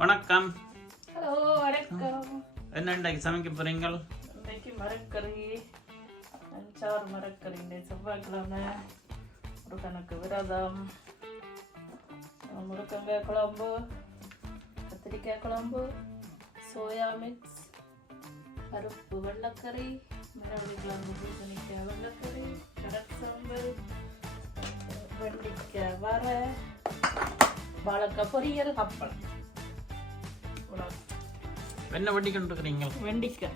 வணக்கம். ஹலோ, வணக்கம். என்ன இன்றைக்கு சமைக்க போறீங்கள்? இன்றைக்கு மரக்கறி, அஞ்சாறு மரக்கறி. இந்த செவ்வாய்க்கிழமை ஒரு கணக்கு விரதம். முருங்கங்காய் குழம்பு, கத்திரிக்காய் குழம்பு, சோயா மிக்ஸ், பருப்பு வெள்ளைக்கறி, மரவள்ளி கிழங்கு பூசணிக்காய் வெள்ளைக்கறி, கடல் சாம்பல், வெண்டைக்காய் வரை, வாழைக்காய் பொரியல், அப்பளம். என்ன வண்டி கொண்டு இருக்கிறீங்க? வெண்டிக்காய்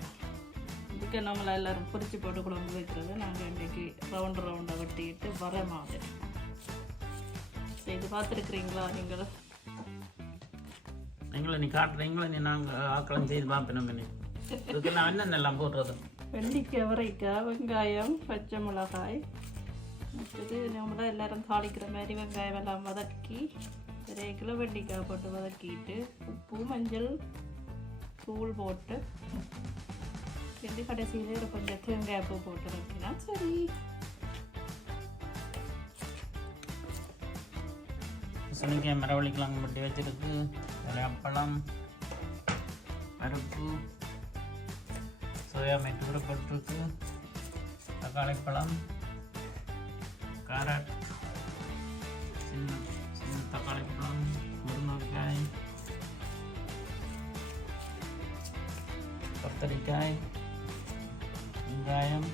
நம்மளை எல்லாரும் பொரிச்சு போட்டு குழம்பு வைக்கிறது. நாங்கள் இன்றைக்கு ரவுண்டாக வெட்டிட்டு வர மாதிரி இது பார்த்துருக்குறீங்களா நீங்கள்? நீங்களே நீ காட்டுறீங்களா? நீ நாங்கள் ஆக்கலாம் செய்து பார்ப்பேன். இதுக்கு நான் என்னென்னலாம் போடுறது? வெண்டிக்காய், வரைக்காய், வெங்காயம், பச்சை மிளகாய், மற்றது நம்ம தான் எல்லோரும் தாளிக்கிற மாதிரி வெங்காயம் எல்லாம் வதக்கி 1 கிலோ வெண்டிக்காய் போட்டு வதக்கிட்டு உப்பு மஞ்சள் தூள் போட்டு கடைசியில் கொஞ்சம் தேங்காய் பூ போட்டு வைக்கினா சரி. பூசணிக்காய் மரவள்ளி கிழங்கு மட்டும் வச்சிருக்கு. அப்பளம், பருப்பு, சோயா மீட் கூட போட்டிருக்கு, தக்காளி பழம், கேரட், சின்ன தக்காளி பழம், முருங்கைக்காய், கத்தரிக்காய், வெங்காயம்,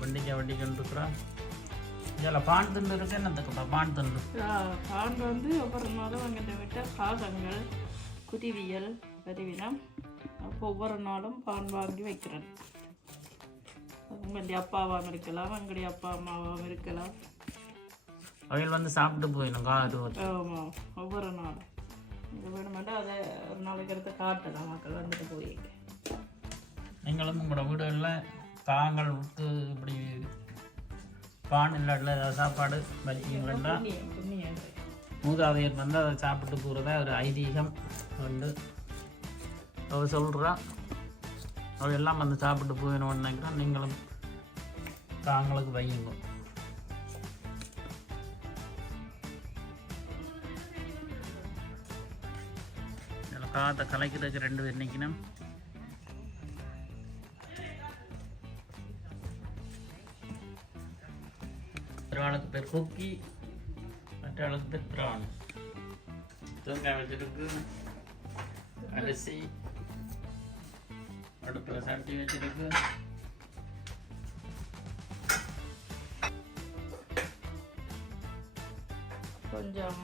வெண்டிக்காய் இருக்கிறோம். இதில் பான் துண்டு இருக்கு. என்னத்துக்குப்பா பான் துண்டு? பான் வந்து ஒவ்வொரு நாளும் அங்கே விட்டால் காகங்கள் குருவியல் வருவினம். அப்போ ஒவ்வொரு நாளும் பான் வாங்கி வைக்கிறேன். உங்களுடைய அப்பாவாகவும் இருக்கலாம், எங்களுடைய அப்பா அம்மாவாகவும் இருக்கலாம். அவையில் வந்து சாப்பிட்டு போயிடும் காது. ஆமாம், ஒவ்வொரு நாளும் இது வேணுமெண்டா அதை ஒரு நாளைக்கு எடுத்து காட்டலாம். மக்கள் வந்துட்டு போய் நீங்களும் உங்களோட வீடுகளில் காங்கள் விட்டு இப்படி பான் இல்லாட்டில் ஏதாவது சாப்பாடு வச்சிங்களா? மூதாதையர் வந்து அதை சாப்பிட்டு போகிறதா ஒரு ஐதீகம் உண்டு. அவள் சொல்கிறா. அவள் எல்லாம் வந்து சாப்பிட்டு போயிடணும்னு நினைக்கிறோம். நீங்களும் காங்களுக்கு வையுங்க. காற்றை கலைக்கிறதுக்கு 2 பேர் நிற்கணும். ஒரு ஆளுக்கு பேர் குக்கி, மற்ற ஆளுக்கு பேர் பிரான். தேங்காய் வச்சிருக்கு, அரிசி, அடுப்பில் சட்டி வச்சிருக்கு. கொஞ்சம்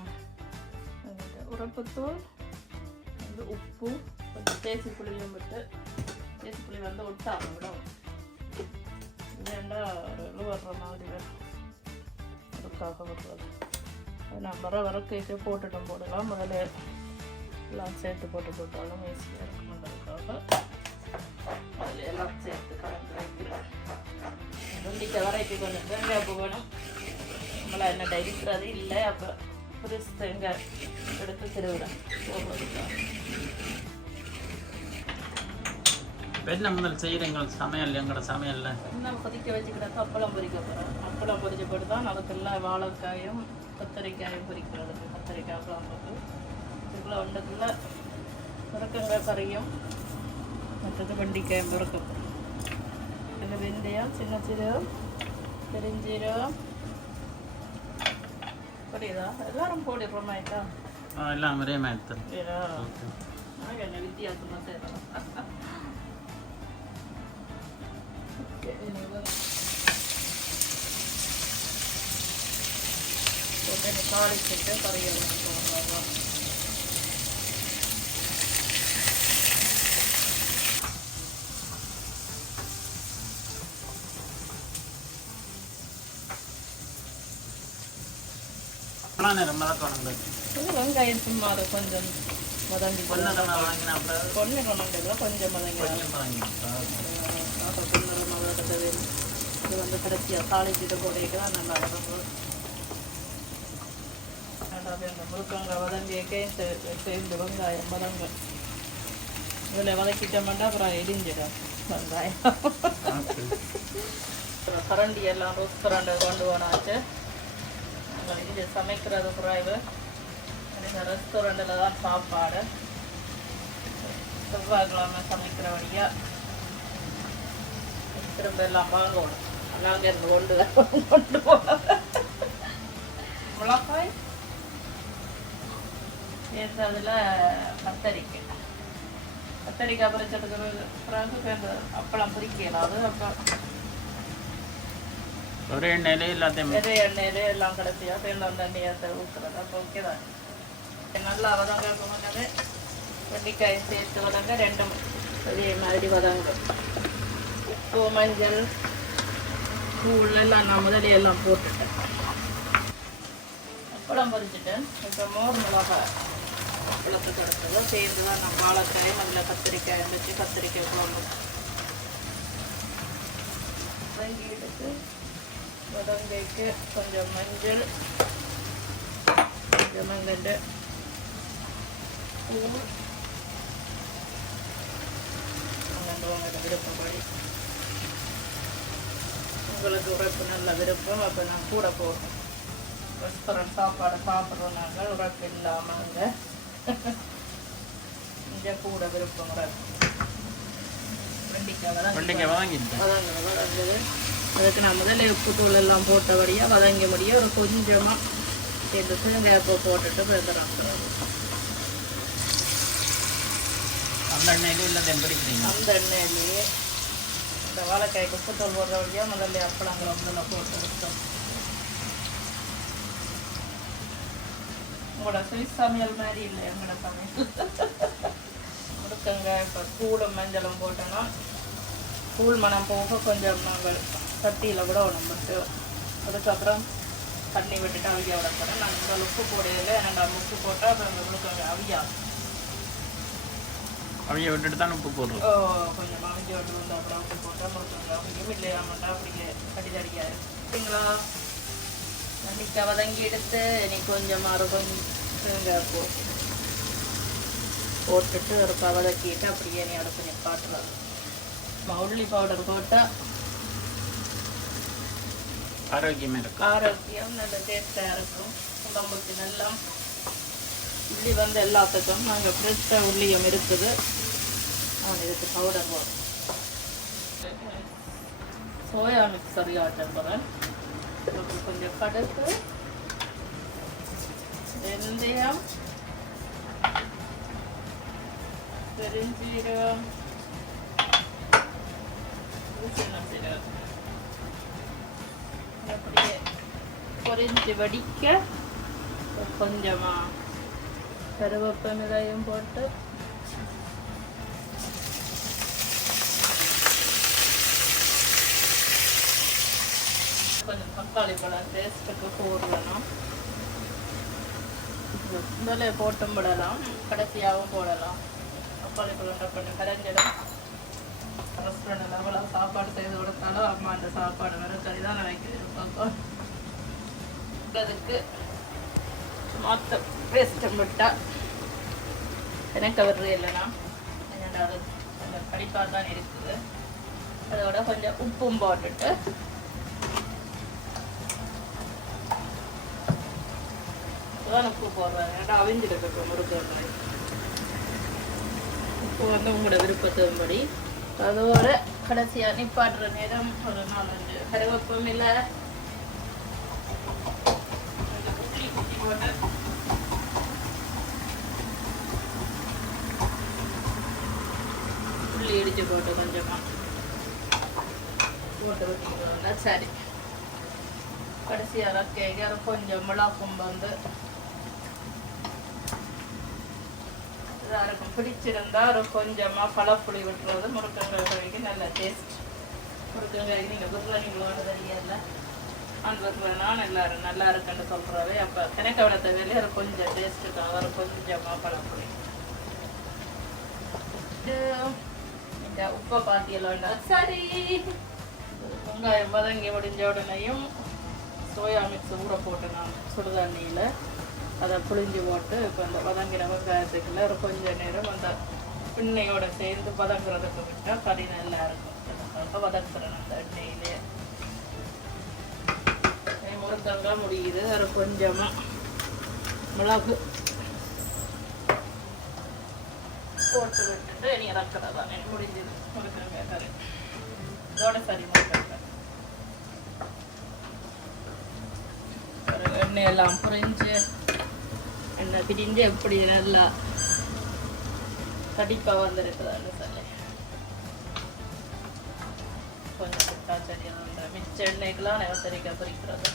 உரப்புத்தூள், உப்பு, கொஞ்சம் தேசி புளியும் விட்டு, தேசி புளி வந்து ஒட்டாம விடும். இல்லைண்டா ஒரு வர்ற மாதிரி வேணும், அதுக்காக விடுறது. அது நம்ம வர கேக்கே போட்டுட்டும் போடலாம். முதல்ல எல்லாம் சேர்த்து போட்டாலும் ஈஸியாக இருக்குன்றதுக்காக அதில் எல்லாம் சேர்த்து கலந்து வைக்கிறேன். வெண்டிக்காய் வரைக்கு கொஞ்சம் தேங்காய் பூ வேணும். நம்மளை என்ன டைரிக்கிறது இல்லை. அப்போ புதுசு தேங்காய் எடுத்து திருவிழா போடுறதுக்காக. என்ன முதல் செய்கிறீங்க சமையல்? எங்களோட சமையலில் இன்னும் கொதிக்க வச்சுக்கிட்டாக்க அப்பளம் பொரிக்க போகிறோம். அப்பளம் பொரிச்ச போட்டு தான் அதுக்கெல்லாம் வாழைக்காயும் கத்தரிக்காயும் பொரிக்கிறதுக்கு. கத்தரிக்காய் அப்பளம் போட்டு இதுக்குள்ள ஒன்றுக்குள்ள முருங்கங்காய் கறியும் மற்றது வெண்டிக்காயும் பொறுக்கும். இந்த வெந்தயம், சின்ன சீரகம், பெருஞ்சீரகம் புரியுதா? எல்லாரும் போடுறோம். ஆயிட்டா எல்லாம் ஒரே மாதிரி என்ன வித்தியாசமாக தேவைலாம். போட்டு தாளிச்சுட்டு கறியெல்லாம் போடுறோம். நேரம் மதக்கணும். வெங்காயம் சும்மா அதை கொஞ்சம் மதங்கி பொண்ணு கொண்டாடுறதுல கொஞ்சம் மதங்கி இது வந்து கடைசியாக தாளிச்சிட்டு போட்டிக்கலாம். நல்லா இருக்கும். அந்த முருக்கங்காய் வதங்கியக்கையும் சேர்ந்து வெங்காயம் வதங்க இதில் வதக்கிட்டோம்னா அப்புறம் எரிஞ்சிடும் வெங்காயம். கரண்டி எல்லாம் ரோஸ் கரண்டை கொண்டு போனாச்சு. இது சமைக்கிறது குறைவு. ரெஸ்டாரண்ட்டில் தான் சாப்பாடு. செவ்வாய்க்கிழமை சமைக்கிற வழியா திரும்ப எல்லாம் வாங்கணும். நாங்கள் இருந்து கொண்டு போனோம். மிளகாய் சேர்த்து அதில் கத்தரிக்காய் பறிச்சதுக்கு பிறகு அந்த அப்பளம் பொரிக்கலாம். அது அப்புறம் ஒரே எண்ணெயிலே எல்லாத்தையும் எல்லாம் கடைசியாக தேங்காய் தண்ணியை ஊற்றுறது. அப்போ ஓகே தான். நல்லா வதங்க போனது வெண்டைக்காய் சேர்த்து வதங்க ரெண்டும் அதே மாதிரி வதங்க. உப்பு மஞ்சள் தூள் எல்லாம் நான் முதலே எல்லாம் போட்டுட்டேன். அப்பளம் பொரிச்சிட்டேன். இப்போ மோர் மிளகாய் அப்பளத்துக்கு அடுத்தது சேர்ந்து தான் நான் வாழைக்காயும் அதில் கத்திரிக்காய் இருந்துச்சு. கத்திரிக்காய் குழம்பு வதங்கி எடுத்து வதங்கைக்கு கொஞ்சம் மஞ்சள், கொஞ்சம் மங்கண்டு தூள், விருப்பப்படி உங்களுக்கு உரைப்பு நல்ல விருப்பம். அப்போ நான் கூட போடுறேன். ரெஸ்டாரண்ட் சாப்பாடு சாப்பிட்றோம் நாங்கள். உரைப்பு இல்லாமல் அங்கே இங்கே கூட விருப்பம் உரைப்பு. வெண்டைக்காய் வதங்குது. அதுக்கு நான் முதல்ல உப்பு தூள் எல்லாம் போட்டபடியாக வதங்க முடியும். ஒரு கொஞ்சமாக இந்த தேங்காய்ப்பூ போட்டுட்டு பேசுகிறாங்க. அந்த எண்ணெயிலே எல்லாத்தையும் பிடிக்கிறீங்க. அந்த எண்ணெயிலேயே இந்த வாழைக்காய்க்கு உப்பு தூள் போடுற வழியாக முதல்ல அப்பளங்களை முதல்ல போட்டு எடுத்தோம். உங்களோட சுவிஸ் சமையல் மாதிரி இல்லை எங்களோட சமையல். முடுக்கங்க இப்போ தூளும் மஞ்சளும் போட்டோன்னா தூள் மனம் போக கொஞ்சம் நாங்கள் சட்டியில் கூட உடம்புட்டு அதுக்கப்புறம் தண்ணி விட்டுட்டு அவிய உடம்புறேன். நான் முதல் உப்பு போடையில் ரெண்டாம் உப்பு போட்டால் அப்புறம் முழுக்க அவியாது. அவிய விட்டுட்டு தான் உப்பு போடுறோம். கொஞ்சம் அவிஞ்சு விட்டு வந்து அப்புறம் உப்பு போட்டால் முழுக்க அவியும் இல்லையாமட்டா அப்படியே கடிதடிக்காது. சரிங்களா? நன்னிக்காய் வதங்கி எடுத்து இனி கொஞ்சமாக கொஞ்சம் தேங்காய் போட்டுட்டு ஒரு வதக்கிட்டு அப்படியே நீ அடுப்பு நிப்பாட்டலாம். உள்ளி பவுடர் போட்டால் ஆரோக்கியம் நல்ல டேஸ்டாக இருக்கும். உடம்புக்கு நல்லா உள்ளி வந்து எல்லாத்துக்கும் நாங்கள் ஃப்ரெஷ்ஷாக உள்ளியும் இருக்குது. நான் இதுக்கு பவுடர் போடுறேன். சோயா மிக்ஸ் சரியாட்டம் போகிறேன். கொஞ்சம் கடுகு, வெந்தயம், பெருஞ்சீரகம், அப்படியே பொரிஞ்சு வடிக்க கொஞ்சமா கருவேப்பிலையும் போட்டு கொஞ்சம் தக்காளி பழம் டேஸ்ட்டுக்கு போடலாம். முதல்ல போட்டும் விடலாம், கடைசியாகவும் போடலாம். தக்காளி பழம் டப்பட்டு கரைஞ்சிடும். ரெஸ்டாரண்ட் லெவலாக சாப்பாடு செய்து கொடுத்தாலும் அம்மா அந்த சாப்பாடு வேறு கறி தான் வைக்கிறேன். அதுக்கு மொத்த வேஸ்ட்டும் விட்டால் எனக்கு விடுறது இல்லைன்னா என்னோட அது கொஞ்சம் கடிப்பாக தான் இருக்குது. அதோட கொஞ்சம் உப்பும் போட்டுட்டு உப்பு போடுறாங்க. ஏன்னா அவிஞ்சிருக்கு முருங்கை உப்பு வந்து உங்களோட விருப்பத்தின்படி. அதோட கடைசியாக நிப்பாட்டுற நேரம் ஒரு 4-5 கருவேப்பிலை உள்ளி இடிச்சு போட்டு கொஞ்சமாக போட்டு வச்சுக்கோங்க. சரி, கடைசியாக கேட்க கொஞ்சம் மிளகும்பு வந்து இருக்கும். பிடிச்சிருந்தா ஒரு கொஞ்சமாக பழப்புளி விட்டுறது முருங்கங்காய் கறிக்கு நல்ல டேஸ்ட். முருங்கங்காய்க்கு நீங்கள் பிரியாணிங்களோட தெரியல நான் எல்லாரும் நல்லா இருக்குன்னு சொல்கிறாவே. அப்போ தினைக்கவலை தேவையில்லை, அது கொஞ்சம் டேஸ்ட்டுக்காக ஒரு கொஞ்சமாக பழப்புளி. இந்த உப்பை பாத்தியெல்லாம் வேண்டாம். சரி, வெங்காயம் வதங்கி முடிஞ்ச உடனேயும் சோயா மிக்ஸ் ஊற போட்டு நான் சுடுதண்ணியில் அதை புளிஞ்சு போட்டு இப்போ அந்த வதங்கின வெங்காயத்துக்குள்ள ஒரு கொஞ்சம் நேரம் அந்த எண்ணெயோட சேர்ந்து வதங்குறதுக்கு விட்டால் கறி நல்லா இருக்கும். அதுக்காக வதக்குறேன் அந்த எண்ணெயிலே. முருங்கங்காய் முடியுது. ஒரு கொஞ்சமாக மிளகு போட்டு விட்டுட்டு இனி இறக்குறதா முடிஞ்சது முருங்கைக்காய் கறி இதோட சரி முருங்கைக்காய் ஒரு எண்ணெய் எல்லாம் புரிஞ்சு எண்ணெய் பிரிஞ்சு எப்படி நல்லா கடிப்பாக வந்துருக்குதான்னு சொல்லி கொஞ்சம் புட்டா சரி அந்த மிச்ச எண்ணெய்க்கெல்லாம் நெவத்தரிக்காய் பொரிக்கிறது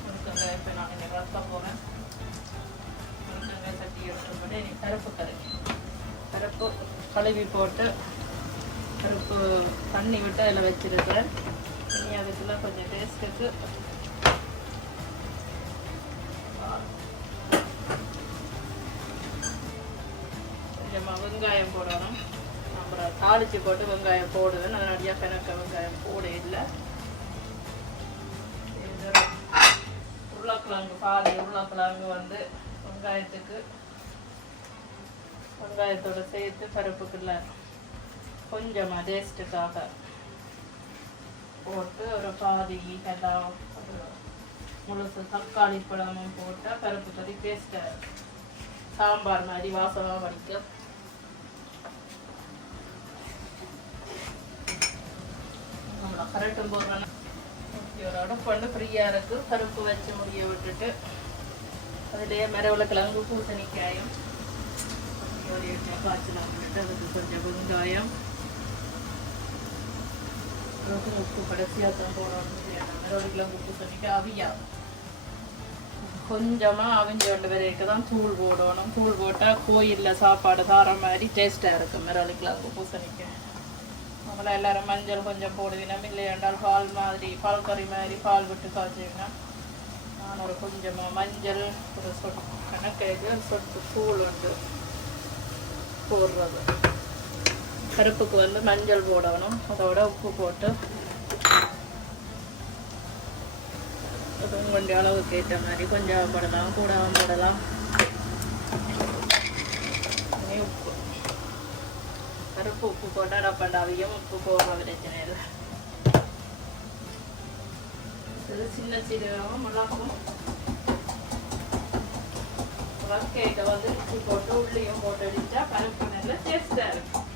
முருங்கைக்காய் இப்போ நான் இன்னைக்கு வளர்க்க போகிறேன் முருங்கைக்காய் சட்டி எடுத்துப்பட்டு இனி பருப்பு கறி பருப்பு கழுவி போட்டு பருப்பு தண்ணி விட்டு அதில் வச்சிருக்கிறேன் இனி அதுக்குள்ள கொஞ்சம் டேஸ்ட்டுக்கு கொஞ்சமாக வெங்காயம் போடணும் அப்புறம் தாளித்து போட்டு வெங்காயம் போடுவேன் நான் நிறையா கணக்க வெங்காயம் போட இல்லை உருளைக்கிழங்கு பாதி உருளைக்கிழங்கு வந்து வெங்காயத்தோட சேர்த்து பருப்புக்குள்ள கொஞ்சமாக டேஸ்ட்டுக்காக போட்டு ஒரு பாதி எல்லாம் முழுசு தக்காளி பழமும் போட்டால் பருப்பு கறி டேஸ்ட்டாக சாம்பார் மாதிரி வாசமாக வடிக்கும் நம்மளை கரெக்டும் போடுறேன்னா ஒரு அடுப்பு வந்து ஃப்ரீயாக இருக்குது பருப்பு வச்சு முடிய விட்டுட்டு அதுலேயே மரவள்ளிக்கிழங்கு பூசணிக்காயும் ஒரு எண்ணெய் காய்ச்சலாம் விட்டுட்டு அதுக்கு கொஞ்சம் வெங்காயம் உப்பு கடைசியாக தான் போடணும் மரவள்ளிக்கிழங்கு பூசணிக்காய் அவியா கொஞ்சமாக அவிஞ்ச ரெண்டு வரைக்கு தான் தூள் போடணும் தூள் போட்டால் கோயிலில் சாப்பாடு தார மாதிரி டேஸ்ட்டாக இருக்கும் மரவள்ளிக்கிழங்கு பூசணிக்காய் நம்மள எல்லாரும் மஞ்சள் கொஞ்சம் போடுவீங்க இல்லையாண்டால் பால் மாதிரி பால் கறி மாதிரி பால் விட்டு காய்ச்சிங்கன்னா நான் ஒரு கொஞ்சமாக மஞ்சள் ஒரு சொட்டு கணக்கைக்கு சொட்டு தூள் உண்டு போடுறது பருப்புக்கு வந்து மஞ்சள் போடணும் அதோட உப்பு போட்டு கொஞ்சம் அளவுக்கு ஏற்ற மாதிரி கொஞ்சம் போடலாம் கூடாமல் போடலாம் உப்பு பருப்பு உப்பு போட்டால் டப்பண்டாவையும் உப்பு போடுற பிரச்சனை இல்லை இது சின்ன சீரகம் மிளகும் வக்கையிட்ட வந்து உப்பு போட்டு உள்ளியும் போட்டு அடித்தா பருப்பு நல்லா டேஸ்டாக இருக்கும்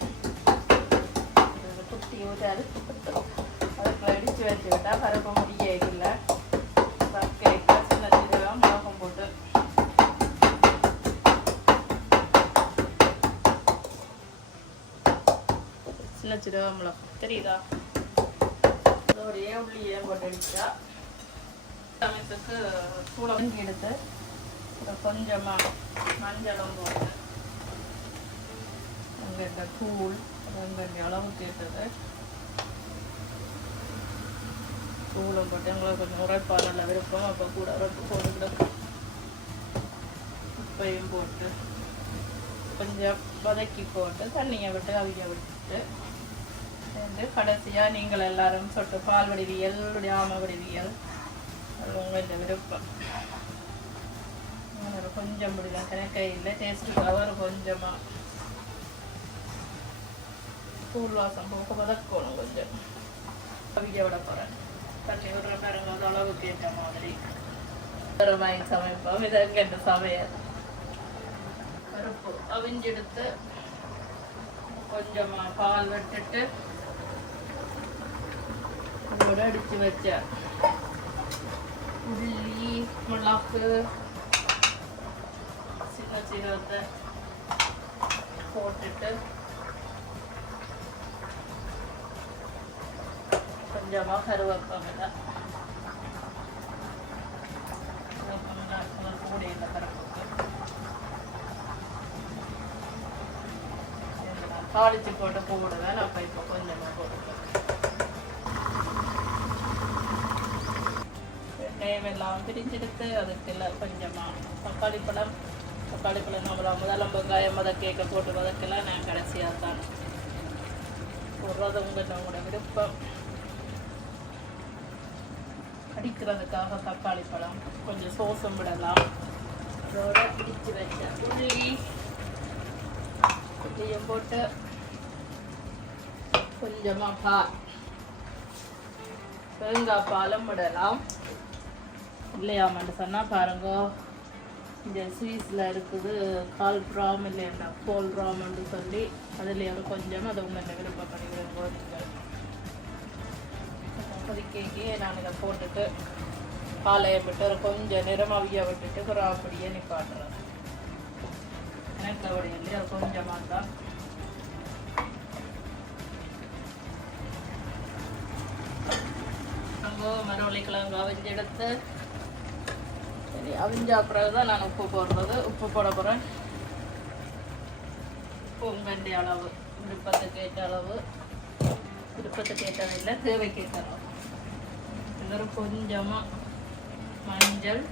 குட்டி ஊட்டாது அதுக்குள்ள அடித்து வச்சுக்கிட்டா பருப்பு முடிய இல்லை வக்கையிட்ட சின்ன சீரகம் மிளகும் போட்டு சின்ன சீரகம் மிளகும் தெரியுதா அதோடைய உள்ளியே போட்டு அடித்தா சமயத்துக்கு சூளம் எடுத்து கொஞ்சமாக மஞ்சளும் போட்டு வெங்காய தூள் வெங்காய அளவு கேட்டது தூளும் போட்டு எங்களுக்கு கொஞ்சம் உரைப்பால் நல்லா விருப்பம் அப்போ கூட உரைப்பு போட்டுக்கிட்டு உப்பையும் போட்டு கொஞ்சம் வதக்கி போட்டு தண்ணியை விட்டு அவிய விட்டு கடைசியாக நீங்கள் எல்லாரும் சொட்டு பால் வடிவியல் ஆம வடிவியல் அது உங்களோட விருப்பம் கொஞ்சம் முடியல கணக்கையில் டேஸ்ட்டுக்காக ஒரு கொஞ்சமாக தூள் வாசம் போக வதக்கணும் கொஞ்சம் அவிய விட போகிறேன் தண்ணி விடுற பாருங்க அது அளவுக்கு ஏற்ற மாதிரி வாங்கி சமைப்போம் இது எங்கெண்ட சமையல் பருப்பு அவிஞ்செடுத்து கொஞ்சமாக பால் விட்டுட்டு அதோட அடித்து வச்ச உள்ளி மிளகு சின்ன சீரகத்தை போட்டுட்டு கொஞ்சமாக கருவேப்பிலை கூட இல்லை பருப்புக்கு தாளிச்சு போட்டு போடுவேன் அப்போ இப்போ கொஞ்சமாக போடுவேன் எண்ணெயெல்லாம் பிரிஞ்செடுத்து அதுக்கு எல்லாம் கொஞ்சமாக தக்காளி பழம் நம்மள முதலாம் வெங்காயம் வதக்க போட்டு வதக்கலாம் நான் கடைசியாக தான் போடுறது உங்களோட விருப்பம் அடிக்கிறதுக்காக தக்காளி பழம் கொஞ்சம் சோசம் விடலாம் அதோட பிடிச்சு வச்ச உள்ளியும் போட்டு கொஞ்சமாக பால் தேங்காய் பாலும் விடலாம் இல்லையாமன்னு சொன்னால் பாருங்க இந்த ஸ்வீஸில் இருக்குது கால் கிராம் இல்லையா கோல் கிராம்னு சொல்லி அதில் கொஞ்சம் அதை உங்களை விருப்பப்படி நீங்கள் கொதிக்கைக்கு நான் இதை போட்டுட்டு பாலையை விட்டு கொஞ்சம் நேரம் அவிய விட்டுட்டு ஒரு அப்படியே நிப்பாட்டுறேன். எனக்கு அப்படி இல்லையா கொஞ்சமாக தான் நம்ம மரவள்ளிக்கிழங்கு அவிஞ்சு எடுத்து சரி அவிஞ்ச பிறகு தான் நான் உப்பு போடுறது. உப்பு போட போகிறேன். உப்பு வேண்டிய அளவு விருப்பத்துக்கு ஏற்ற அளவு, விருப்பத்துக்கு ஏற்றதில்லை தேவைக்கு ஏற்ற அளவு. எல்லாரும் கொஞ்சமாக மஞ்சள்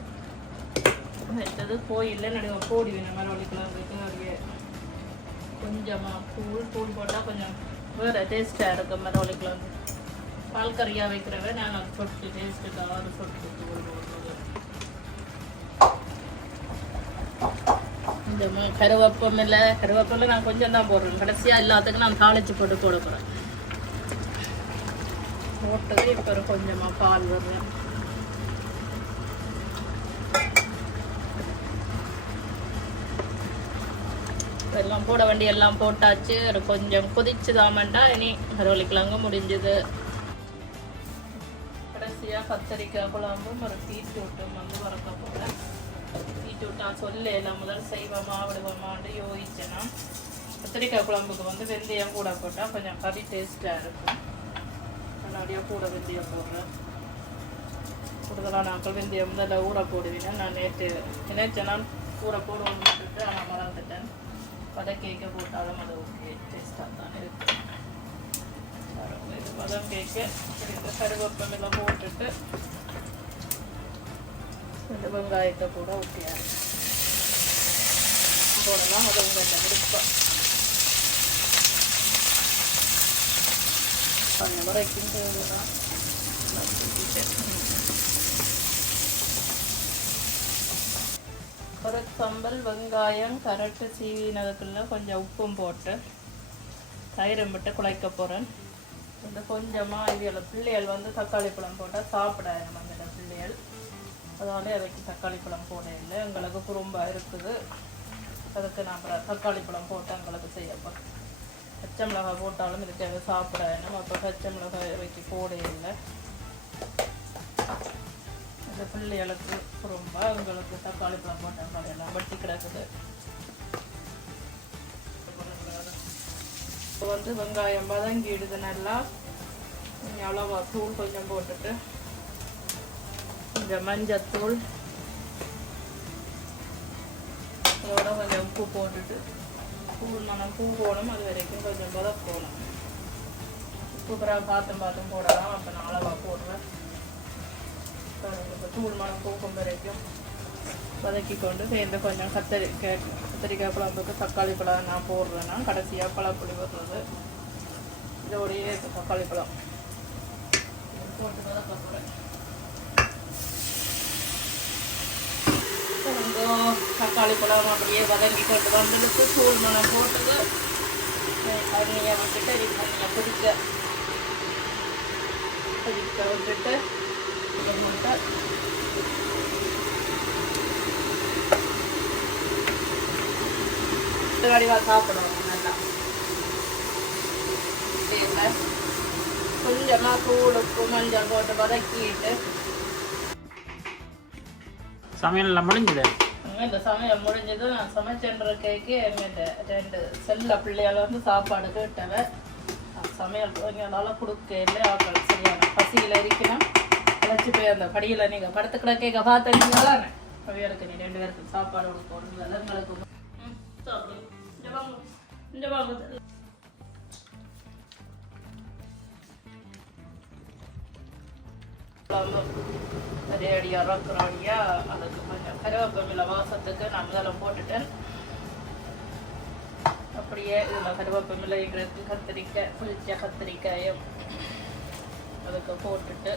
எடுத்தது கோயிலில் நடுவேன் போடுவேன் மரவள்ளிக்கிழங்குக்கு. அப்படியே கொஞ்சமாக தூள் போட்டால் கொஞ்சம் வேறு டேஸ்ட்டாக இருக்கும் மரவள்ளிக்கிழங்கு. பால் கறியாக வைக்கிறவ நான் அது சொட்டு டேஸ்ட்டுக்காக அது சொட்டு தூள் போடுறது. இந்த கருவேப்பிலை நான் கொஞ்சம் தான் போடுறேன். கடைசியாக எல்லாத்துக்கும் நான் தாளிச்சு போட்டு போட போகிறேன். போட்டது இப்போ ஒரு கொஞ்சமாக பால் வர்றேன். எல்லாம் போட வேண்டிய எல்லாம் போட்டாச்சு. ஒரு கொஞ்சம் கொதிச்சுதாமண்டா இனி மரவள்ளிக்கிழங்கு முடிஞ்சது. கடைசியாக கத்தரிக்காய் குழம்பும் ஒரு பீட்ரூட்டும் வந்து வளர்க்க போகிறேன். பீட்ரூட் நான் சொல்லல முதல் செய்வோமா விடுவோமான்னு யோசிச்சேன்னா கத்திரிக்காய் குழம்புக்கு வந்து வெந்தயம் கூட போட்டால் கொஞ்சம் கறி டேஸ்ட்டாக இருக்கும். நல்லபடியாக கூட வெந்தயம் போடுறேன். கூடுதலாக நாங்கள் வெந்தயம் முதல்ல ஊற போடுவீங்க. நான் நேற்று நினைச்சேன்னா ஊற போடுவோம்னு சொல்லிட்டு ஆனால் மறந்துட்டேன். வதக்கேக்க போட்டாலும் அது ஓகே டேஸ்ட்டாக தான் இருக்குது. இது வதக்கேக்க இந்த கருவேப்பிலை போட்டுட்டு இந்த வெங்காயத்தை கூட ஓகேயா போடலாம். அது உங்கள்கிட்ட விருப்பம். அந்த வரைக்கும் தேவைதான். ஒரு சம்பல் வெங்காயம் கரட்டு சீவினதுக்குள்ள கொஞ்சம் உப்பும் போட்டு தயிரும் விட்டு குழைக்க போகிறேன். இந்த கொஞ்சமாக இதில் பிள்ளைகள் வந்து தக்காளி பழம் போட்டால் சாப்பிடாது அந்த பிள்ளைகள். அதனாலே அதுக்கு தக்காளி பழம் போட இல்லை. எங்களுக்கு குறும்பாக இருக்குது. அதுக்கு நான் அப்புறம் தக்காளி பழம் போட்டு எங்களுக்கு செய்யப்போம். பச்சை மிளகாய் போட்டாலும் இதுக்கு சாப்பிடாது. நம்ம அப்போ பச்சை மிளகாய் வைக்க போட இல்லை. இந்த பிள்ளைகளுக்கு ரொம்ப உங்களுக்கு தக்காளி பழம் போட்டால் எல்லாம் வட்டி கிடக்குது. இப்போ வந்து வெங்காயம் வதங்கிடுது நல்லா. அவ்வளோவா தூள் கொஞ்சம் போட்டுட்டு கொஞ்சம் மஞ்சத்தூள் இதோட கொஞ்சம் உப்பு போட்டுட்டு தூள் மனம் பூ போகணும். அது வரைக்கும் கொஞ்சம் வதக்கணும். உப்பு பிறகு பார்த்தும் போடலாம். அப்போ நான் அளவாக போடுவேன். இப்போ தூள் மனம் பூக்கும் வரைக்கும் வதக்கி கொண்டு சேர்ந்து கொஞ்சம் கத்திரிக்காய் குழம்புக்கு தக்காளி பழம் நான் போடுறேன்னா கடைசியாக பழப்புளி வர்றது. இதோடையே தக்காளி பழம் போட்டு வதக்க போகிறேன். தக்காளி பழம் அப்படியே வதங்கி கொண்டு வந்துடுத்து தூள் மனம் போட்டது தண்ணியை விட்டுட்டு தண்ணியை கொதிக்க விட்டுட்டு முட்டை வடிவாக சாப்பிடுவோம். நல்லா கொஞ்சமாக தூள் உப்பு மஞ்சள் போட்டு வதக்கிட்டு சமையல் முடிஞ்சது. இந்த சமையல் முடிஞ்சது. நான் சமைச்சன்ற கேக்கு எங்கள் 2 செல்ல பிள்ளையால் வந்து சாப்பாடு கேட்டவ சமையல் எங்களால் கொடுக்க இல்லை. ஆக்கள் சரியான பசியில் இருக்கணும். கிளச்சி போய் அந்த படியில் நீங்கள் படத்துக்குள்ள கேட்க பார்த்தீங்களா அவையாருக்கு நீ 2 பேருக்கு சாப்பாடு கொடுக்கணும். எங்களுக்கு சாப்பிடுங்க. இந்த வாங்க அதே அடியாக இறக்குறாடியாக அதுக்கு கொஞ்சம் கருவேப்பிலை வாசத்துக்கு நான் முதல்ல போட்டுட்டேன். அப்படியே இதில் கருவேப்பிலை கத்திரிக்காய் புளிச்ச கத்திரிக்காயும் அதுக்கு போட்டுட்டு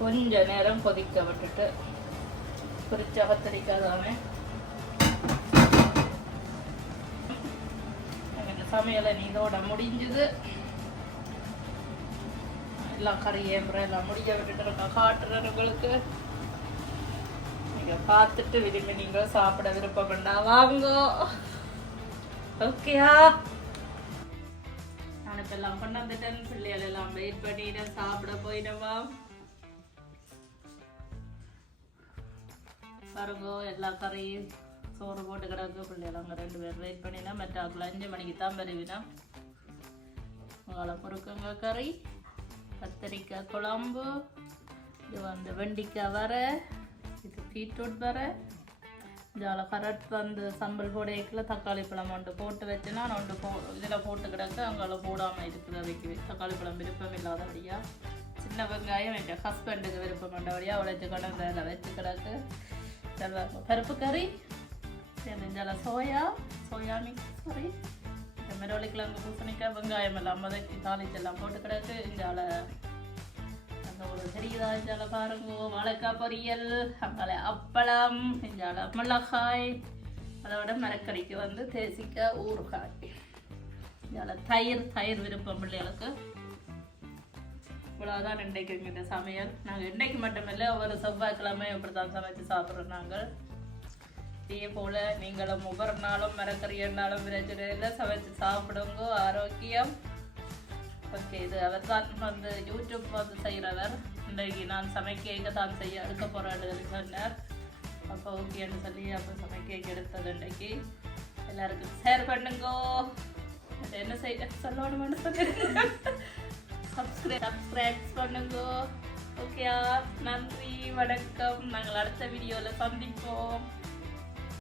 கொஞ்ச நேரம் கொதிக்க விட்டுட்டு புளிச்ச கத்திரிக்காய் தானே இந்த சமையலை இதோட முடிஞ்சுது. எல்லாம் கறி ஏம்புற எல்லாம் முடிய விட்டுட்டு காட்டுறேன் உங்களுக்கு. நீங்கள் பார்த்துட்டு விரும்பி நீங்கள் சாப்பிட விருப்பப்பண்டா வாங்கோ. ஓகேயா? நான் இப்போ எல்லாம் கொண்டு வந்துட்டேன். பிள்ளைகள் எல்லாம் வெயிட் பண்ணிட்டு சாப்பிட போயிடுவா. பாருங்க எல்லா கறியும் சோறு போட்டு கிடக்கு. பிள்ளைகள் அங்கே 2 பேர் வெயிட் பண்ணினா மற்ற 5 மணிக்கு தான் வருவினா. முருக்கங்க கறி, கத்தரிக்காய் குழம்பு, இது வந்து வெண்டிக்காய் வர, இது பீட்ரூட் வர, இதால் கரட் வந்து சம்பல் போடையில் தக்காளி பழம் ஒன்று போட்டு வச்சுனா ஒன்று இதில் போட்டு கிடக்கு. அங்கே போடாமல் இருக்குது. அதுக்கு தக்காளி பழம் விருப்பம் இல்லாதபடியா. சின்ன வெங்காயம் என் ஹஸ்பண்டுக்கு விருப்பம் பண்ணபடியா உழைச்சி கடந்த அதில் வச்சு கிடக்கு. பருப்பு கறி, இதில் சோயா மிக்ஸ் கறி, இந்த மெரோலி கிழங்கு பூசணிக்காய் வெங்காயம் எல்லாம் முதக்கி தாளிச்செல்லாம் போட்டு கிடக்கு. இதால் அந்த ஒரு தெரியுதா? இதால் பாருங்க வாழைக்காய் பொரியல், அங்கே அப்பளம், இதால் மிளகாய், அதோட மரக்கறிக்கு வந்து தேசிக்காய் ஊறுகாய், இதால் தயிர் விருப்பம் பிள்ளைகளுக்கு. இவ்வளோதான் இன்றைக்கு இந்த சமையல். நாங்கள் இன்றைக்கு மட்டுமில்லை, ஒவ்வொரு செவ்வாய்க்கிழமை இப்படி தான் சமைச்சு சாப்பிட்றோம் நாங்கள். இதே போல் நீங்களும் ஒவ்வொரு நாளும் மரக்கறி என்னாலும் பிரச்சனை சமைச்சு சாப்பிடுங்க. ஆரோக்கியம். ஓகே, இது அவர் தான் வந்து யூடியூப் வந்து செய்கிறவர். இன்றைக்கு நான் சமைக்க தான் எடுக்க போகிறேன்னு சொன்னார். அப்போ ஓகேன்னு சொல்லி அப்போ சமைக்க எடுத்தது இன்றைக்கு. எல்லாருக்கும் ஷேர் பண்ணுங்கோ. என்ன சொல்லணும்னு சொல்லிடுங்க. சப்ஸ்கிரைப் பண்ணுங்க. ஓகே, நன்றி, வணக்கம். நாங்கள் அடுத்த வீடியோவில் சந்திப்போம்.